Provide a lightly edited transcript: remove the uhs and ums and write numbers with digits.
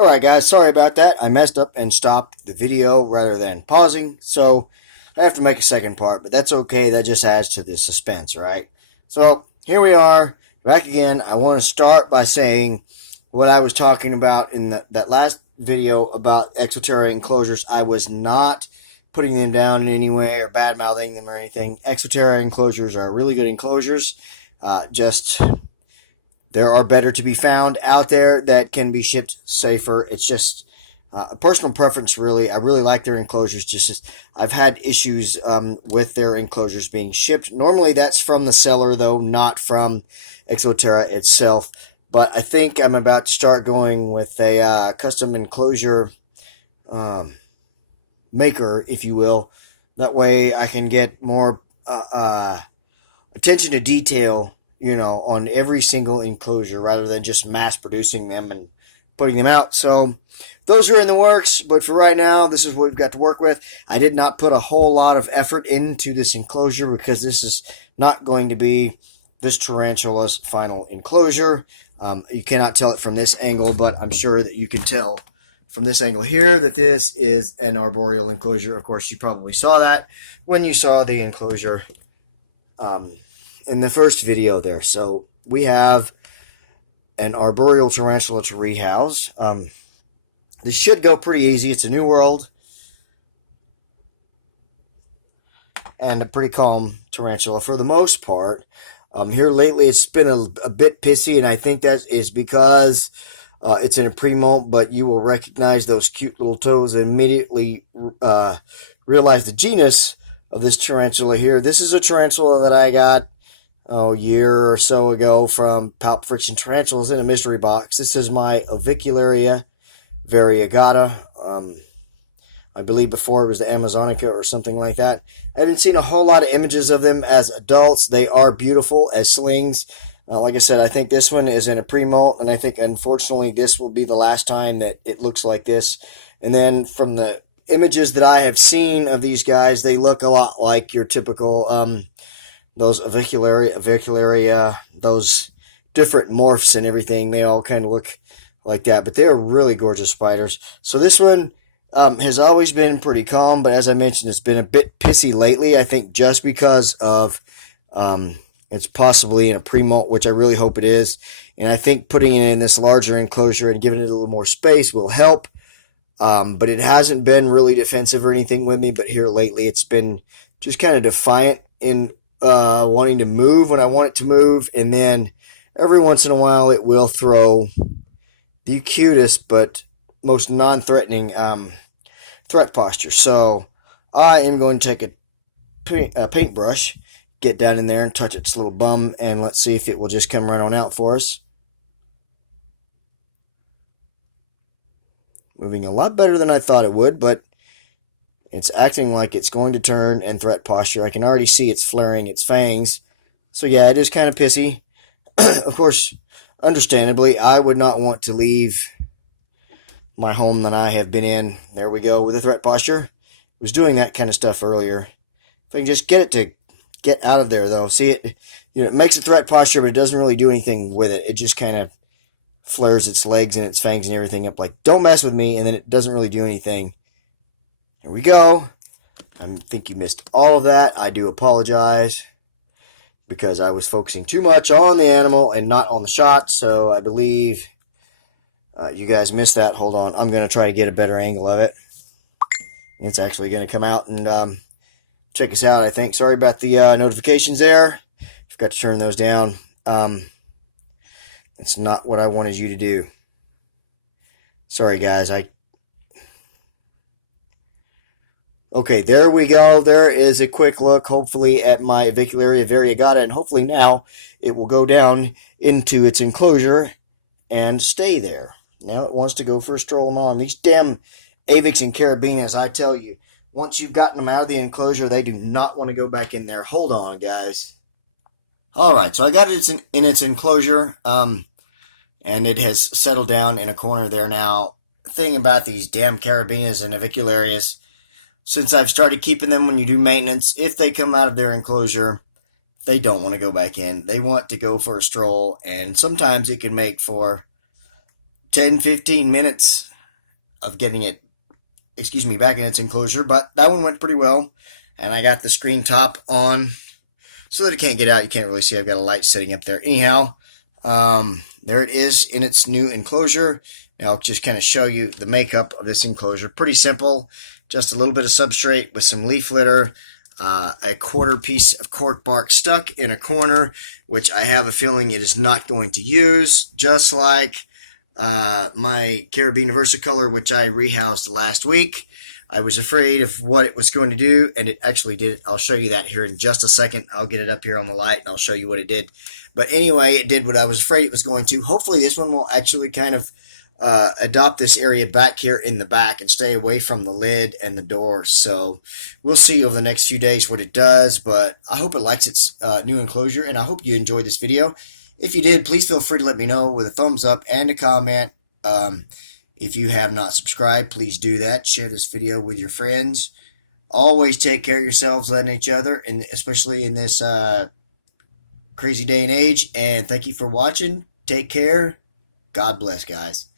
Alright guys, sorry about that. I messed up and stopped the video rather than pausing, so I have to make a second part, but that's okay. That just adds to the suspense, right? So, here we are, back again. I want to start by saying what I was talking about in that last video about Exoterra enclosures. I was not putting them down in any way or bad-mouthing them or anything. Exoterra enclosures are really good enclosures. Just there are better to be found out there that can be shipped safer. It's just a personal preference, really. I really like their enclosures. Just as I've had issues with their enclosures being shipped. Normally, that's from the seller, though, not from Exoterra itself. But I think I'm about to start going with a custom enclosure maker, if you will. That way, I can get more attention to detail, on every single enclosure rather than just mass producing them and putting them out. So those are in the works, but for right now, this is what we've got to work with. I did not put a whole lot of effort into this enclosure because this is not going to be this tarantula's final enclosure. You cannot tell it from this angle, but I'm sure that you can tell from this angle here that this is an arboreal enclosure. Of course, you probably saw that when you saw the enclosure in the first video there. So we have an arboreal tarantula to rehouse. This should go pretty easy. It's a new world and a pretty calm tarantula for the most part. Here lately it's been a bit pissy, and I think that is because it's in a pre-molt, but you will recognize those cute little toes and immediately realize the genus of this tarantula here. This is a tarantula that I got a year or so ago from Palp Friction Tarantulas in a mystery box. This is my Avicularia variegata. I believe before it was the Amazonica or something like that. I haven't seen a whole lot of images of them as adults. They are beautiful as slings. Like I said, I think this one is in a pre-molt, and I think unfortunately this will be the last time that it looks like this. And then from the images that I have seen of these guys, they look a lot like your typical those avicularia, those different morphs and everything. They all kind of look like that, but they're really gorgeous spiders. So this one has always been pretty calm, but as I mentioned, it's been a bit pissy lately. I think just because of it's possibly in a pre-molt, which I really hope it is. And I think putting it in this larger enclosure and giving it a little more space will help. But it hasn't been really defensive or anything with me. But here lately, it's been just kind of defiant in wanting to move when I want it to move. And then every once in a while, it will throw the cutest but most non-threatening threat posture. So I am going to take a paintbrush, get down in there and touch its little bum, and let's see if it will just come right on out for us. Moving a lot better than I thought it would, but it's acting like it's going to turn and threat posture. I can already see it's flaring its fangs. So yeah, it is kind of pissy. Of course, understandably, I would not want to leave my home that I have been in. There we go with the threat posture. It was doing that kind of stuff earlier. If I can just get it to get out of there, though. See, it makes a threat posture, but it doesn't really do anything with it. It just kind of flares its legs and its fangs and everything up like, don't mess with me, and then it doesn't really do anything. Here we go. I think you missed all of that. I do apologize because I was focusing too much on the animal and not on the shot, so I believe you guys missed that. Hold on. I'm going to try to get a better angle of it. It's actually going to come out and check us out, I think. Sorry about the notifications there. Forgot to turn those down. It's not what I wanted you to do. Sorry, guys. Okay, there we go. There is a quick look, hopefully, at my Avicularia variegata, and hopefully now it will go down into its enclosure and stay there. Now it wants to go for a stroll along. These damn Avix and Carabinas, I tell you, once you've gotten them out of the enclosure, they do not want to go back in there. Hold on, guys. Alright, so I got it in its enclosure, and it has settled down in a corner there now. The thing about these damn Carabinas and Avicularias, since I've started keeping them when you do maintenance, if they come out of their enclosure, they don't want to go back in. They want to go for a stroll, and sometimes it can make for 10, 15 minutes of getting it, back in its enclosure, but that one went pretty well. And I got the screen top on so that it can't get out. You can't really see. I've got a light sitting up there. Anyhow, there it is in its new enclosure. Now I'll just kind of show you the makeup of this enclosure. Pretty simple. Just a little bit of substrate with some leaf litter, a quarter piece of cork bark stuck in a corner, which I have a feeling it is not going to use, just like my Caribbean Versicolor, which I rehoused last week. I was afraid of what it was going to do, and it actually did it. I'll show you that here in just a second. I'll get it up here on the light, and I'll show you what it did. But anyway, it did what I was afraid it was going to. Hopefully this one will actually kind of adopt this area back here in the back and stay away from the lid and the door. So we'll see over the next few days what it does, but I hope it likes its new enclosure, and I hope you enjoyed this video. If you did, please feel free to let me know with a thumbs up and a comment. If you have not subscribed, please do that. Share this video with your friends. Always take care of yourselves and each other, and especially in this crazy day and age. And thank you for watching. Take care. God bless, guys.